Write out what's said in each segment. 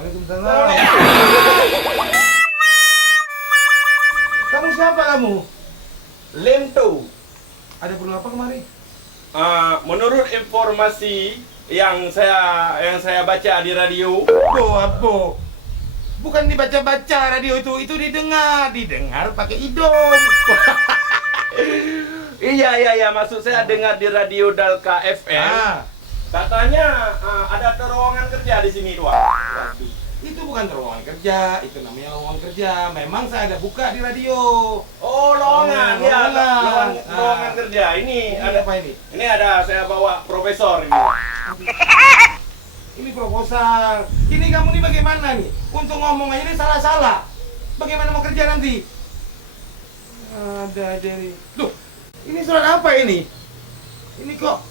Waalaikumsalam. Kamu siapa kamu? Lento. Ada perlu apa kemari? Menurut informasi yang saya baca di radio. Apa? Bukan dibaca-baca radio itu didengar pakai hidung. Iya, maksud saya dengar di radio Dalka FM. Katanya ada terowongan kerja di sini, Tuan. Waduh, itu bukan terowongan kerja, itu namanya lowongan kerja. Memang saya ada buka di radio. Oh, lowongan. Ya, lowongan. lowongan kerja. Ini ada apa ini? Ini ada saya bawa profesor ini. Ini proposal. Ini kamu nih bagaimana nih? Untuk ngomong aja ini salah-salah. Bagaimana mau kerja nanti? Ada aja nih. Loh, ini surat apa ini? Ini kok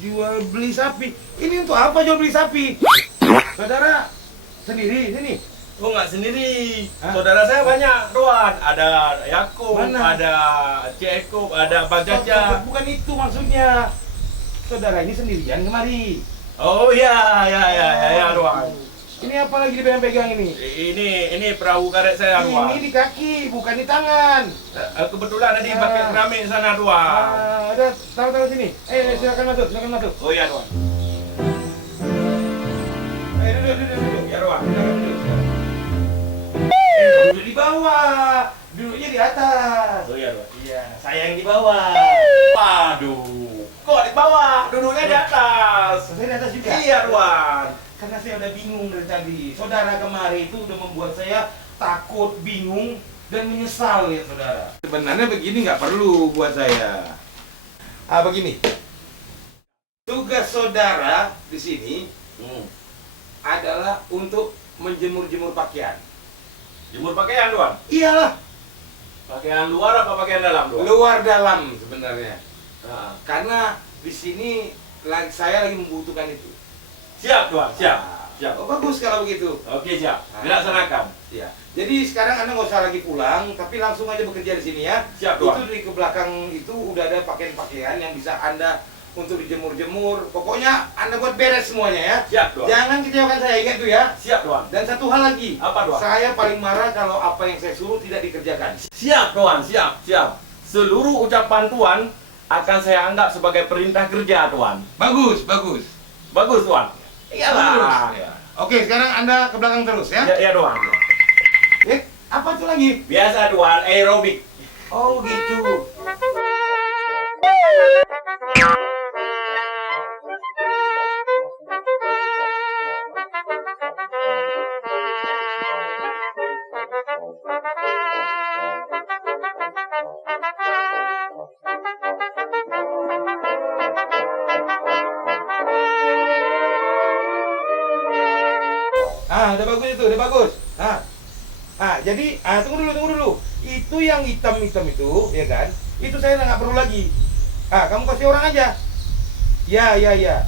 jual beli sapi. Ini untuk apa jual beli sapi? Saudara sendiri sini. Oh, nggak sendiri. Hah? Saudara saya banyak, Tuan. Ada Yakub, Mana? ada Cekub, ada Bang Caca. Bukan itu maksudnya. Saudara ini sendirian kemari. Oh iya, Tuan. Ini apa lagi dipegang-pegang ini? Ini perahu karet saya, Tuan. Ini di kaki, bukan di tangan. Kebetulan tadi pakai keramik sana, Tuan. Ada taruh sini. Silakan masuk. Oh iya, Tuan. Duduk. Ya, Tuan. Duduk di bawah, duduknya di atas. Oh iya, Tuan. Iya, saya yang di bawah. Waduh, kok di bawah? Duduknya di atas. Saya di atas juga. Iya, Tuan. Karena saya udah bingung dari tadi. Saudara kemari itu udah membuat saya takut, bingung, dan menyesal ya saudara. Sebenarnya begini nggak perlu buat saya. Begini. Tugas saudara di sini adalah untuk menjemur-jemur pakaian. Jemur pakaian, Tuan. Iyalah, Pakaian luar apa pakaian dalam, Tuan? luar dalam sebenarnya. Nah. Karena di sini saya lagi membutuhkan itu. Siap, Tuan. Siap. Oh, bagus kalau begitu. Oke, siap. Dilaksanakan. Ya. Jadi sekarang Anda nggak usah lagi pulang, tapi langsung aja bekerja di sini ya. Siap, Tuan. Itu di ke belakang itu udah ada pakaian-pakaian yang bisa Anda untuk dijemur-jemur. Pokoknya Anda buat beres semuanya ya. Siap, Tuan. Jangan kecewakan saya, ingat tuh ya. Siap, Tuan. Dan satu hal lagi. Apa, Tuan? Saya paling marah kalau apa yang saya suruh tidak dikerjakan. Siap, Tuan. Siap. Seluruh ucapan Tuan akan saya anggap sebagai perintah kerja, Tuan. Bagus. Bagus, Tuan. Iyalah. Ya. Oke, sekarang Anda ke belakang terus ya. Iya, Tuan. Apa tuh lagi? Biasa, Tuan. Aerobik. Oh, gitu. Udah bagus itu, udah bagus. Jadi, tunggu dulu. Itu yang hitam itu, ya kan? Itu saya nggak perlu lagi. Kamu kasih orang aja. Ya.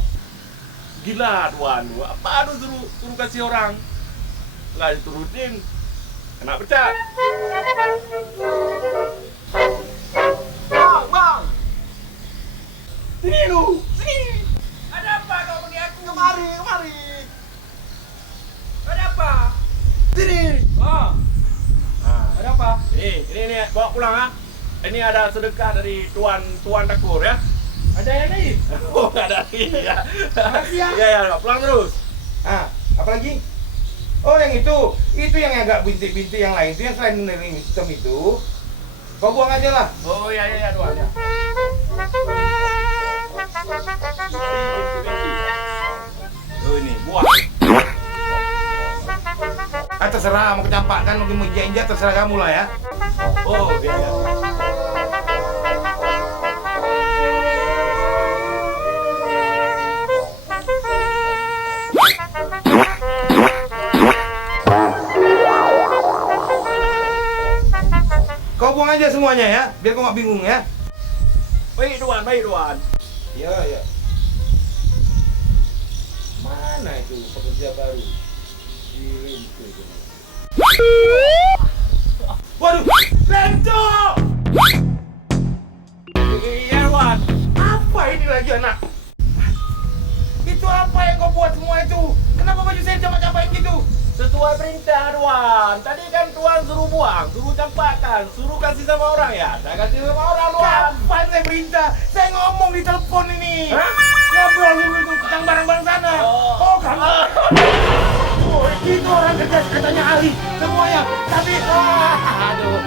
Gila, Tuan. Apa suruh kasih orang? Nggak diturutin. Kena pecat. Bang. Sini lu. Sini. Ada apa kamu nih aku? Kemari. Ada apa? Sini. Ada apa? Ini bawa pulang ah. Ini ada sedekah dari Tuan Takur ya. Ada yang lain? Oh, nggak ada ya. Makasih ya. Iya, pulang terus. Apa lagi? Oh, yang itu yang agak bintik-bintik yang lain itu yang selain dari hitam itu. Kau buang aja lah. Oh iya, Tuan. Ya. Oh, ini buah. Terserah mau kecampakkan mau injak terserah kamu lah ya. Oh, iya. Kau buang aja semuanya ya, biar kau nggak bingung ya. Baik, Tuan. Iya. Mana itu pekerja baru? Waduh, Lento! Iya, Tuan. Apa ini lagi anak? Itu apa yang kau buat semua itu? Kenapa kenapa baju saya campak-campakin gitu? Sesuai perintah Tuan. Tadi kan Tuan suruh buang, suruh campakkan, suruh kasih sama orang ya. Saya kasih sama orang Tuan. Kapan saya perintah? Saya ngomong di telepon ini. Hah? Ngobrol dulu itu tentang barang-barang sana. Oh, kamu. Oh, itu orang kerja katanya ahli semuanya. Tapi, aduh.